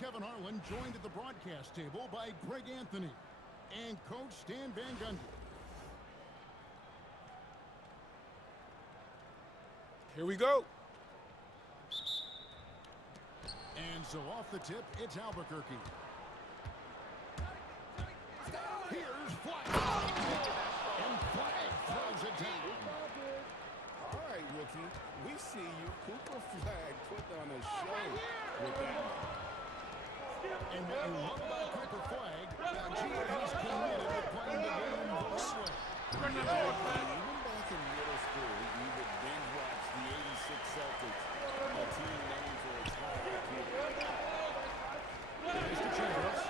Kevin Harlan, joined at the broadcast table by Greg Anthony and Coach Stan Van Gundy. Here we go. And so off the tip, it's Albuquerque. Here's Flag. And Flag throws it down. All right, rookie. We see you. Cooper Flag put on a show with that one. And what you love about Cooper Flag, he's committed to playing the game the right way. Even back in middle school, we would binge watch the '86 Celtics, a team known for its high IQ. Mr. Chambers.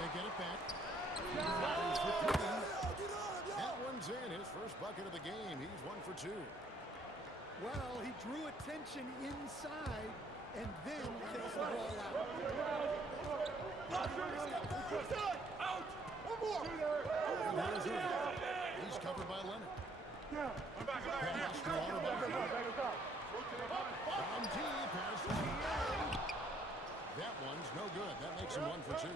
They get it back. That one's in. His first bucket of the game. He's 1 for 2. Well, he drew attention inside and then takes the ball out. He's covered by Leonard. From deep, past that one's no good. That makes him 1 for 2.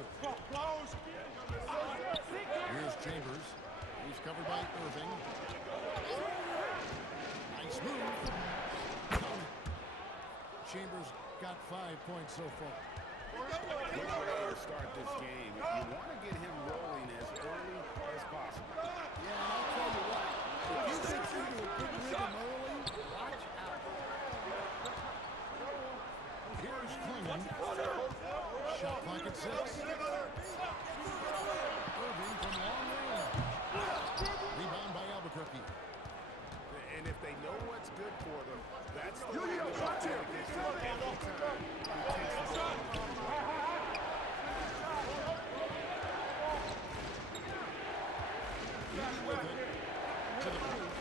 Here's Chambers. He's covered by Irving. Nice move. Chambers got 5 points so far. Great way to start this game. You want to get him rolling as early as possible. Yeah, and I'll tell you what. If he gets into a good rhythm early, watch out. Here's Klingon. Shot clock at 6. Irving from long range. Rebound by Albuquerque. And if they know what's good for them, that's the way to watch it. With it to the post.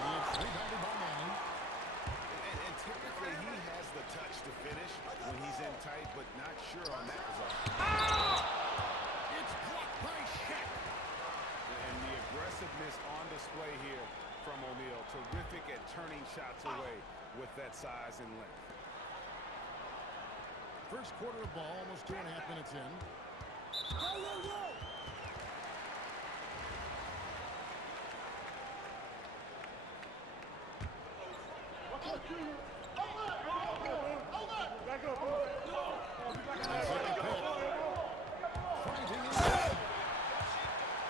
It's rebounded by Manning. And typically he has the touch to finish when he's in tight, but not sure on that result. It's blocked by Shaq. And the aggressiveness on display here from O'Neal. Terrific at turning shots away with that size and length. First quarter of ball, almost 2.5 minutes in.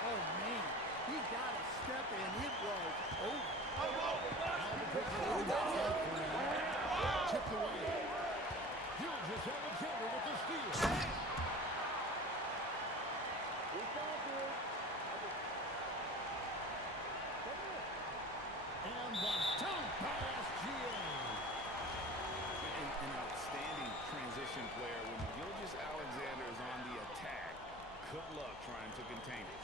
Oh, man. He got a step and it was over. Tipped away. Gilgis Alexander with the steal. And the dunk by SGA. An outstanding transition player. When Gilgis Alexander is on the attack, good luck trying to contain it.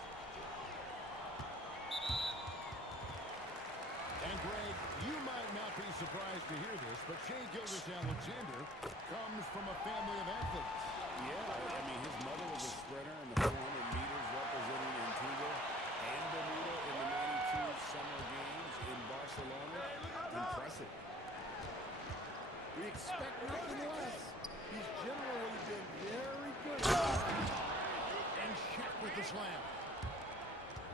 And Greg, you might not be surprised to hear this, but Shai Gilgeous-Alexander comes from a family of athletes. Yeah, I mean, his mother was a sprinter in the 400 meters representing Antigua and Bermuda in the '92 Summer Games in Barcelona. Impressive. We expect nothing less. He's generally been very good. And Shaq with the slam.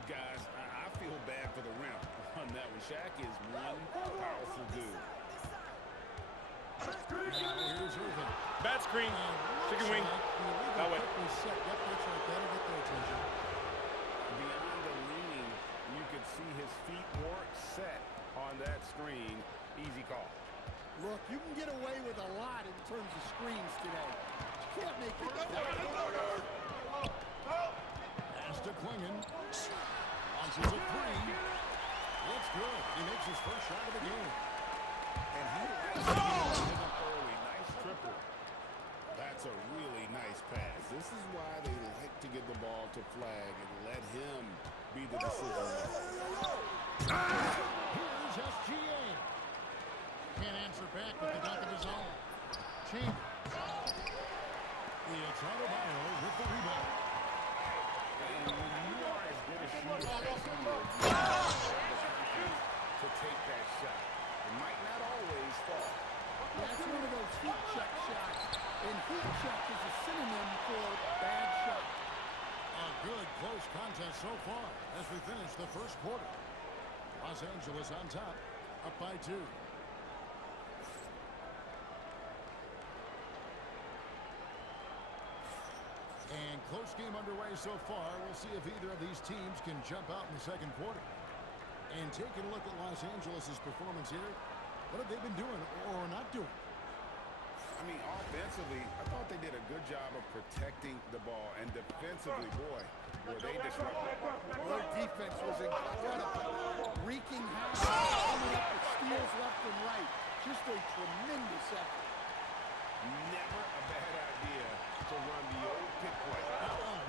Guys, I feel bad for the rim on that one. Shaq is one powerful dude. Now here's Irving. Bad screen. Chicken wing. That way. Yep, that's right. That'll get their attention. Beyond the lean, you could see his feet weren't set on that screen. Easy call. Look, you can get away with a lot in terms of screens today. You can't make it. Pass to Klingon. Launches a three. It's good. He makes his first shot of the game. And he early. Nice triple. That's a really nice pass. This is why they like to give the ball to Flag and let him be the decision maker. Here's SGA. Can't answer back with the dunk of his own. Chambers. It's Adebayo with the rebound. And when you are as good a shooter as he is, you have the confidence to take that shot. It might not always fall. That's one of those heat check shots, and heat check is a synonym for bad shot. A good close contest so far as we finish the first quarter. Los Angeles on top, up by 2. And close game underway so far. We'll see if either of these teams can jump out in the second quarter. And taking a look at Los Angeles' performance here, what have they been doing or not doing? I mean, offensively, I thought they did a good job of protecting the ball. And defensively, boy, were they disruptive. Their defense was incredible. Wreaking havoc, coming up with steals left and right. Just a tremendous effort. Never a bad idea to run the old pick play.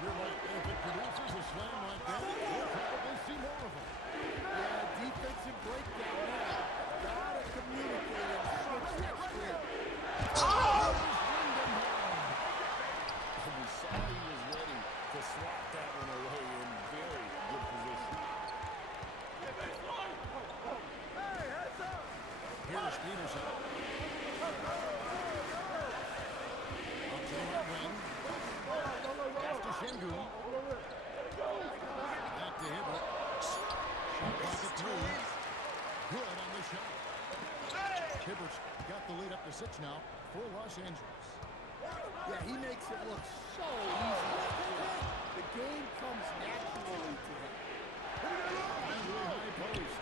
You're right. If it produces a slam like that, we'll probably see more of them. Yeah, defensive breakdown now. Gotta communicate and switch that screen. We saw he was ready to swat that one away in very good position. Here's Peterson. Up to the right wing. Pass to Şengün. Back to Hibbert. Shot clock at 3. Good on the shot. Hibbert's got the lead up to 6 now for Los Angeles. Yeah, he makes it look so easy. The game comes naturally to him. Angry high post.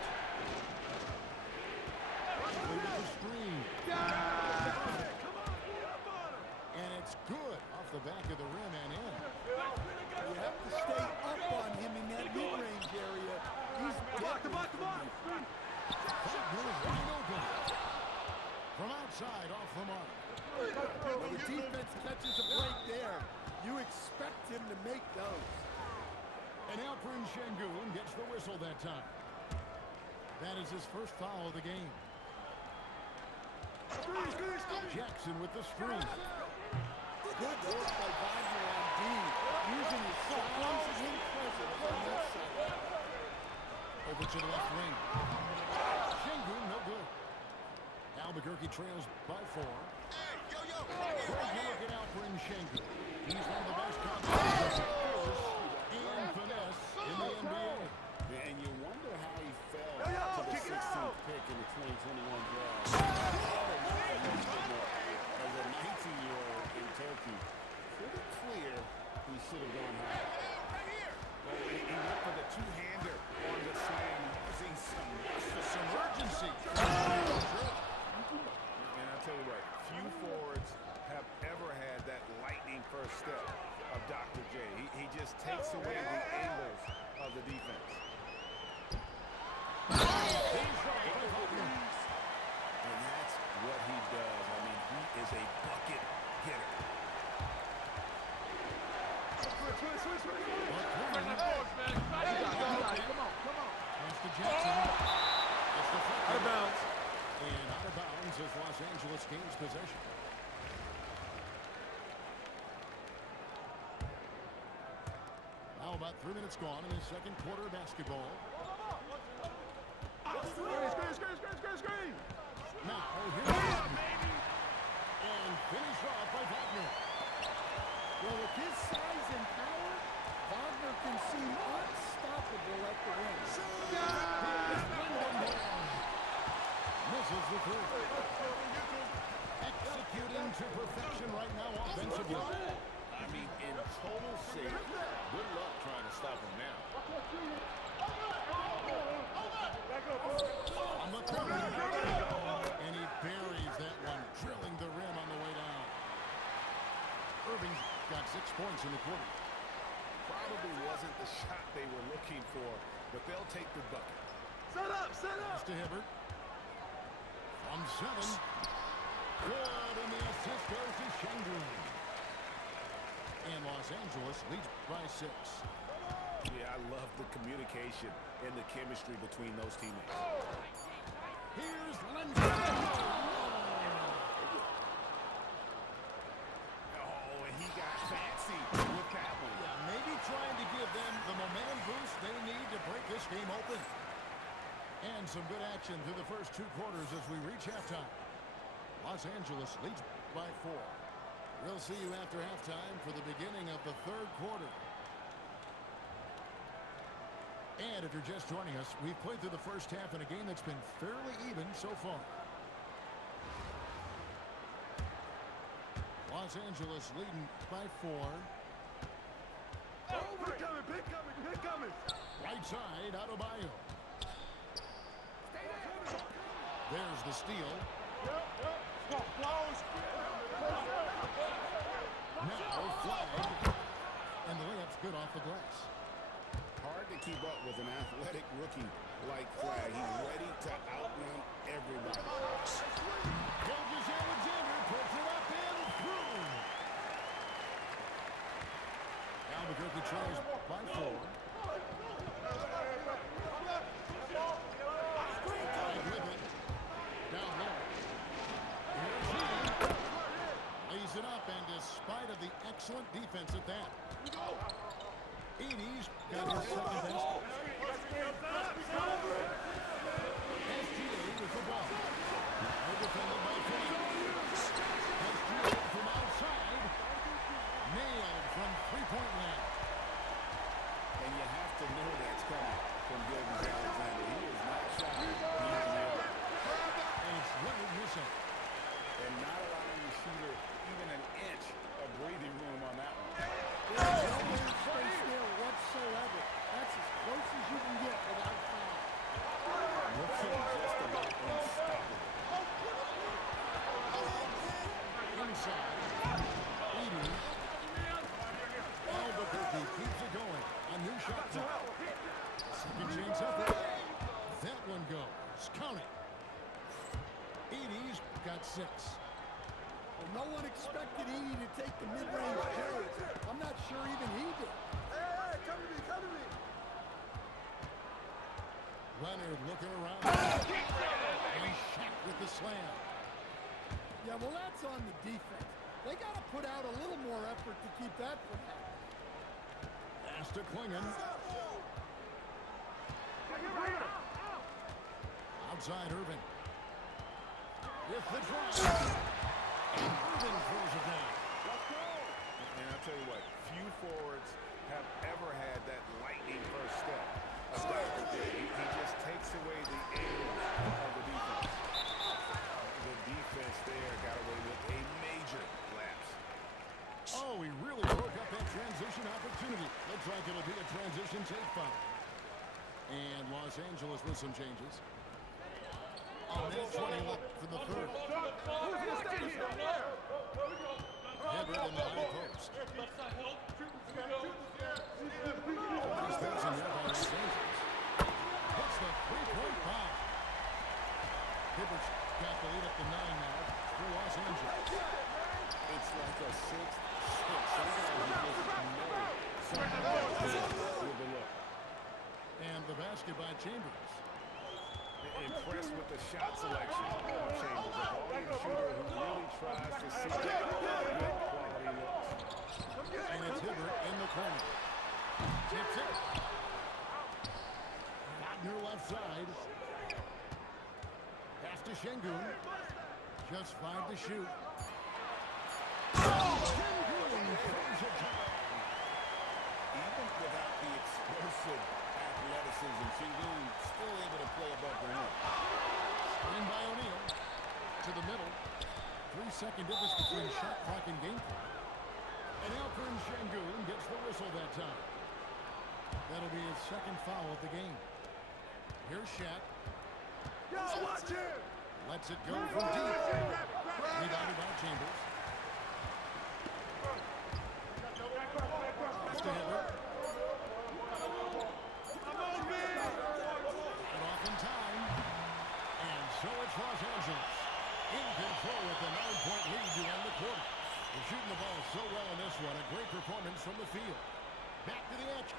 Lead at the screen. And it's good off the back of the rim and in. You have to stay up on him in that mid-range area. He's deadly from there. Wagner wide open. From outside off the mark. When the defense catches a break there, you expect him to make those. And Alperen Şengün gets the whistle that time. That is his first foul of the game. Jackson with the screen. Good work by Wagner on D, using his size and presence on that side. Over to the left wing. Şengün no good. Albuquerque trails by 4. Great look at Alperen Şengün. He's one of the best combinations of force and finesse in the NBA. And you wonder how he fell to the 16th pick in the 2021 draft. As a 19-year-old in Turkey, pretty clear he should have gone higher. Oh, he went for the two-hander on the slam, using some Urgency. And I'll tell you what, few forwards have ever had that lightning first step of Dr. J. He just takes away the angles of the defense. And that's what he does. I mean, he is a bucket getter. Pass to Jackson. It's deflected. Out of bounds. And out of bounds as Los Angeles gains possession. Now about 3 minutes gone in the second quarter of basketball. Screen. Now, here's Wagner. And finished off by Wagner. Well, with his size and power, Wagner can seem unstoppable at the rim. Misses the three. Executing to perfection right now offensively. I mean, in total shape. Good luck trying to stop him now. On the corner. And he buries that one, drilling the rim on the way down. Irving's got 6 points in the quarter. Probably wasn't the shot they were looking for, but they'll take the bucket. Set up. Pass to Hibbert. From 7. Good, and the assist goes to Şengün. And Los Angeles leads by 6. Yeah, I love the communication and the chemistry between those teammates. Here's Lindgren. Oh, and he got fancy with that one. Yeah, maybe trying to give them the momentum boost they need to break this game open. And some good action through the first 2 quarters as we reach halftime. Los Angeles leads by 4. We'll see you after halftime for the beginning of the 3rd quarter. And if you're just joining us, we've played through the first half in a game that's been fairly even so far. Los Angeles leading by 4. Pick coming. Right side, Adebayo. There's the steal. Now flag. And the layup's good off the glass. Hard to keep up with an athletic rookie like Flag. He's ready to outrun everybody. Gilgeous Alexander puts it up and through. Albuquerque trails by 4. Tied with it. Down low. Here's Heaney. Lays it up, and despite of the excellent defense at that, Heaney's got his second best. SGA with the ball. Defended by Frank. SGA from outside. Nailed from three-point land. And you have to know that's coming from Gilgeous Alexander. He is not shy behind the arc. And it's Leonard missing. And not allowing the shooter even an inch of breathing room on that one. There's no space there whatsoever. That's as close as you can get without foul. Looking just about unstoppable. Inside. Edie. Albuquerque keeps it going. A new shot clock. Second chance effort. That one goes. Count it. Edie's got 6. Well, no one expected Edie to take the mid-range carries. I'm not sure even he did. Hey, come to me. Leonard looking around. And Shaq with the slam. Yeah, well, that's on the defense. They got to put out a little more effort to keep that from happening. Pass to Klingon. Outside Irving. With the drive. And Irving throws it down. And I'll tell you what, few forwards have ever had that lightning first step. He just takes away the angles of the defense. The defense there got away with a major lapse. Oh, he really broke up that transition opportunity. Looks like it'll be a transition take foul. And Los Angeles with some changes. A minute 20 left for the 3rd. Hibbert in the high post. Dispensing there by Los Angeles. Hits the three-point foul. Hibbert's got the lead up to 9 now for Los Angeles. It's like a 6-6. Sometimes you just know something with the look. And the basket by Chambers. Impressed with the shot selection of Chambers. A volume shooter who really tries to see good quality looks. And it's Hibbert in the corner. Tips it. Wagner left side. Pass to Şengün. Just 5 to shoot. Şengün throws it down. Even without the explosive athleticism, Şengün still able to play above the rim. Screen by O'Neal. To the middle. 3-second difference between shot clock and game clock. And Alperen Şengün gets the whistle that time. That'll be his second foul of the game. Here's Shaq. Yo, watch him. Lets it go from deep. Rebounded by Chambers. Pass to Hibbert. Got off in time. And so it's Los Angeles. In control with a 9-point lead to end the quarter. They're shooting the ball so well in this one. A great performance from the field. Back to the edge.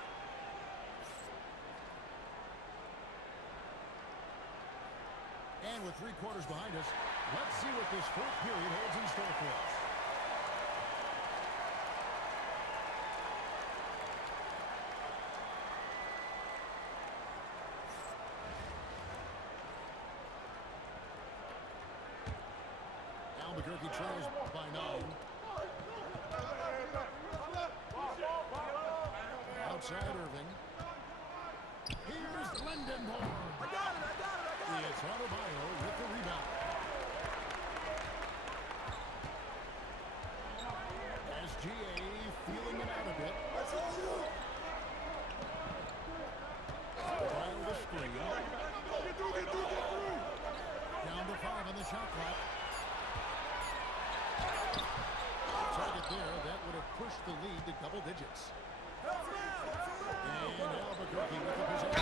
And with 3 quarters behind us, let's see what this 4th period holds in store for us. Albuquerque trails by 9. Outside Irving. Here's Lindenborg. I got it. It's Adebayo with the rebound. SGA feeling it out a bit. Adebayo the screen. Down to 5 on the shot clock. Target there, that would have pushed the lead to double digits. And Albuquerque with the possession.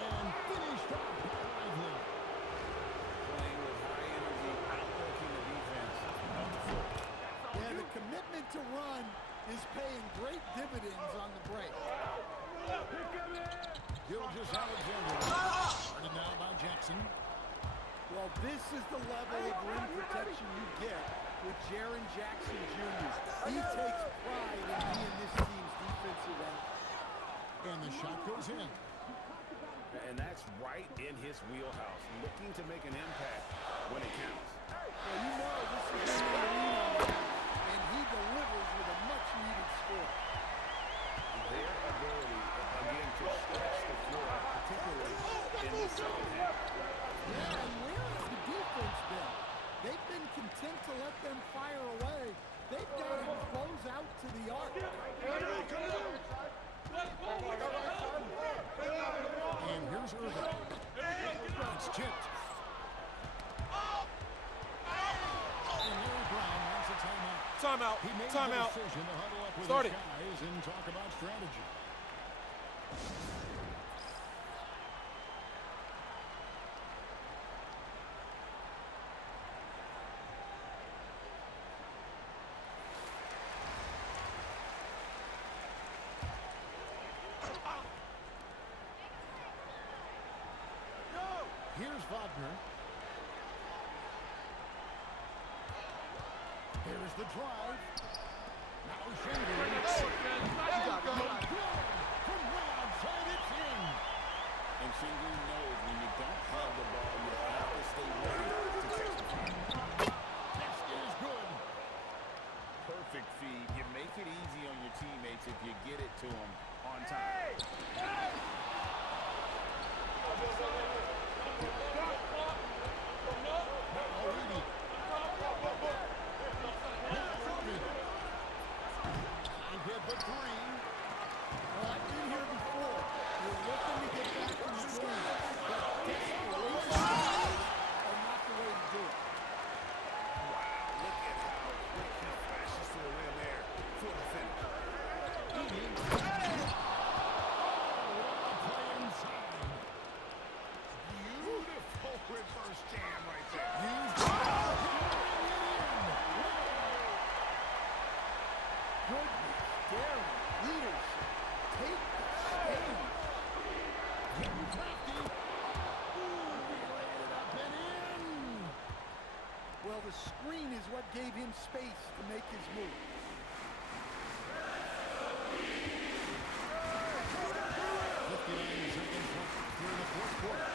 And finished off lively. Playing with high energy, outworking the defense up the floor. Yeah, the commitment to run is paying great dividends on the break. Gilgeous Alexander. Started now by Jackson. Well, this is the level of rim protection you get with Jaren Jackson Jr. He takes pride in being this team's defensive end. And the shot goes in. And that's right in his wheelhouse, looking to make an impact when it counts. Well, you know this is going to be a lead on him, and he delivers with a much-needed score. Their ability, again, to stretch the floor, particularly in the second half. Yeah, and where has the defense been? They've been content to let them fire away. They've got to close out to the arc. And here's Irving. It's chipped. And Larry Brown wants a timeout. Timeout. He made Timeout. the decision to huddle up with Start his it. guys and talk about strategy. Here's Wagner. Here's the drive. Now Schengen. From way outside, it's in. And Shingu knows when you don't have the ball, you have to stay ready to catch the ball. Basket is good. Perfect feed. You make it easy on your teammates if you get it to them on time. Good for 3. Well, I've been here before. You're looking to get back in the game, but desperation are not the way to do it. Wow, look at how quick he flashes to the rim there for the finish. Beautiful reverse jam right there. Goodness, daring, leadership, take the stand. Getting crafty. Ooh, he laid it up and in. Well, the screen is what gave him space to make his move. 59 seconds left here in the fourth quarter.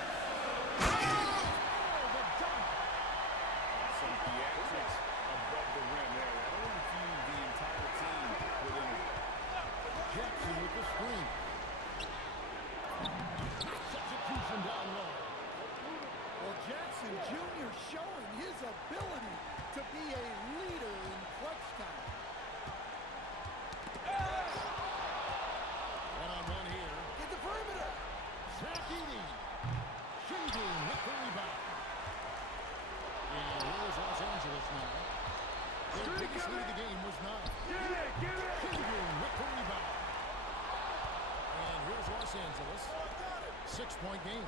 Some theatrics above the rim there. That'll infuse the entire team with energy. Jackson with the screen. Substitution down low. Well, Jackson Jr. showing his ability to be a leader in clutch time. One-on-one here. Get the perimeter. Zach Edey. Shooting with the rebound. And here's Los Angeles now. Their biggest lead of the game was 9. Shooting with the rebound. And here's Los Angeles. 6-point game.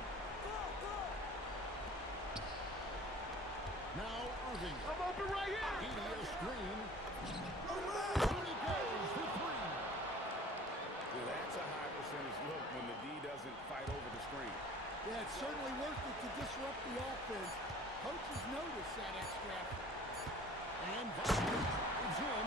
Now Irving. I'm open right here. Edey a screen. Edey goes for 3. Well, that's a high percentage look when the D doesn't fight over the screen. Yeah, it's certainly worth it to disrupt the offense. Coaches notice that extra effort. And Wagner drives in.